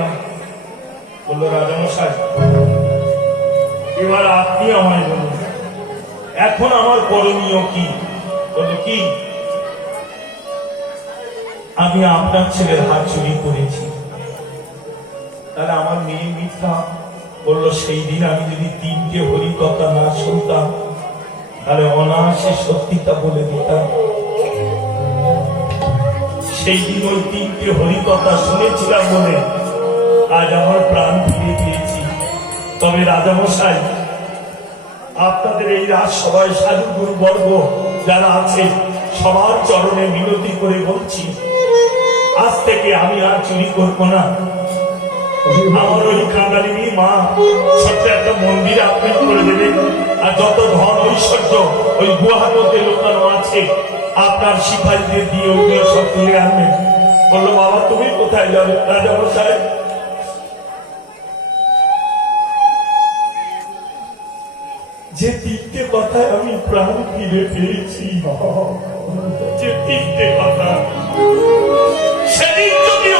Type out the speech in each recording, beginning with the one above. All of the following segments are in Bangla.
না। এবার আপনি আমায় বলুন, এখন আমার করণীয় কি? কি? আমি আপনার ছেলের হাত চুরি করেছি। তাহলে আমার মেয়ে মিথ্যা? বলল, সেই দিন আমি যদি তিনটে না শুনতাম, তাহলে অনায়াসে সত্যিটা বলে দিতাম। সেই দিন ওই তিনটে হরিকথা শুনেছিলাম বলে তবে রাজামশাই, আপনাদের এই রাজ সবাই সাধু গুরু বর্গ যারা আছে, সবার চরণে মিনতি করে বলছি, আজ থেকে আমি আর চুরি করব না। আমার ওই কাঙালিনী মা ছোট্ট একটা মন্দির আপনি করে আর যত ধন ঐশ্বর্য ওই গুহার মধ্যে লোকানো আছে, আপনার সিপাহীদের দিয়ে ওগুলো সব তুলে আনবেন বলল, বাবা, তুমি কোথায় যাবে? রাজা মশাই যে তিনটে কথায় আমি প্রাণ ফিরে পেয়েছি। যে তিনটে কথা। সেদিন যদি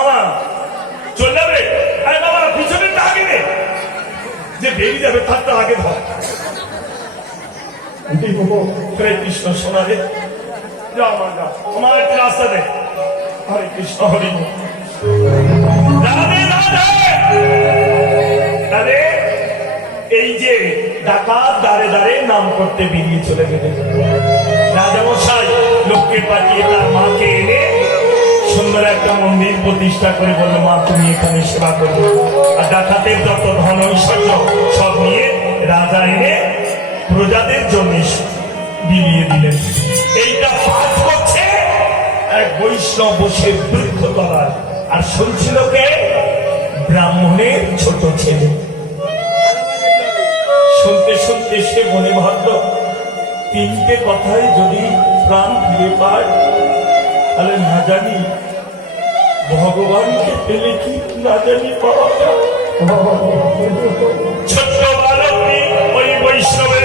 আমার চলে যাবে আরে বাবা পিছনে আগে নে যে বেরিয়ে যাবে, তার তো আগে ধর রে। এই যে ডাকাত দাঁড়ে দাঁড়ে নাম করতে বেরিয়ে চলে গেলে রাজামশাই, লোককে পাঠিয়ে তার মাকে এনে সুন্দর একটা মন্দির প্রতিষ্ঠা করে বলল, মা, তুমি এখানে সেবা করবে আর ডাকাতের যত ধন ঐশ্বর্য, সব নিয়ে রাজা এনে প্রজাদের জন্য বিলিয়ে দিলেন। এইটা পাঠ করছে এক বৈষ্ণব বসে আর শুনছিল কে? ব্রাহ্মণের ছোট ছেলে। শুনতে শুনতে সে মনে ভাবল, তিনটে কথাই যদি প্রাণ ফিরে পায়, তাহলে না জানি ভগবানকে পেলে কি না জানি পাওয়া ছোট্ট বালকটি ওই বৈষ্ণবের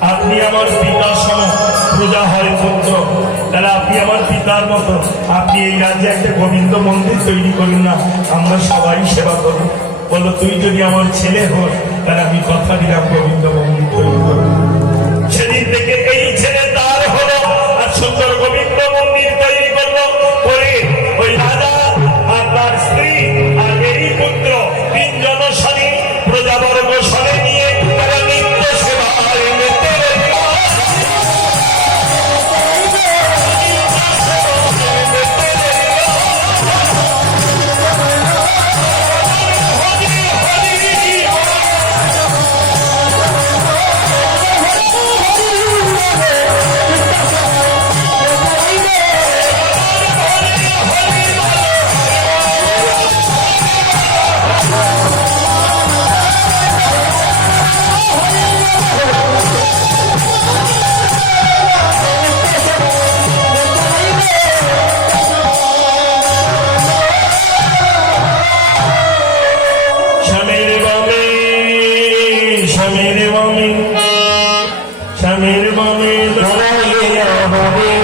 আপনি আমার পিতা সম প্রজা হয় পুত্র। তাহলে আপনি আমার পিতার মতো। আপনি এই রাজ্যে একটা গোবিন্দ মন্দির তৈরি করুন না। আমরা সবাই সেবা করব। বলো, তুই যদি আমার ছেলে হোক তাহলে আমি কথা দিলাম গোবিন্দ মন্দির। স্বামীর বামে স্বামীর বামে হবে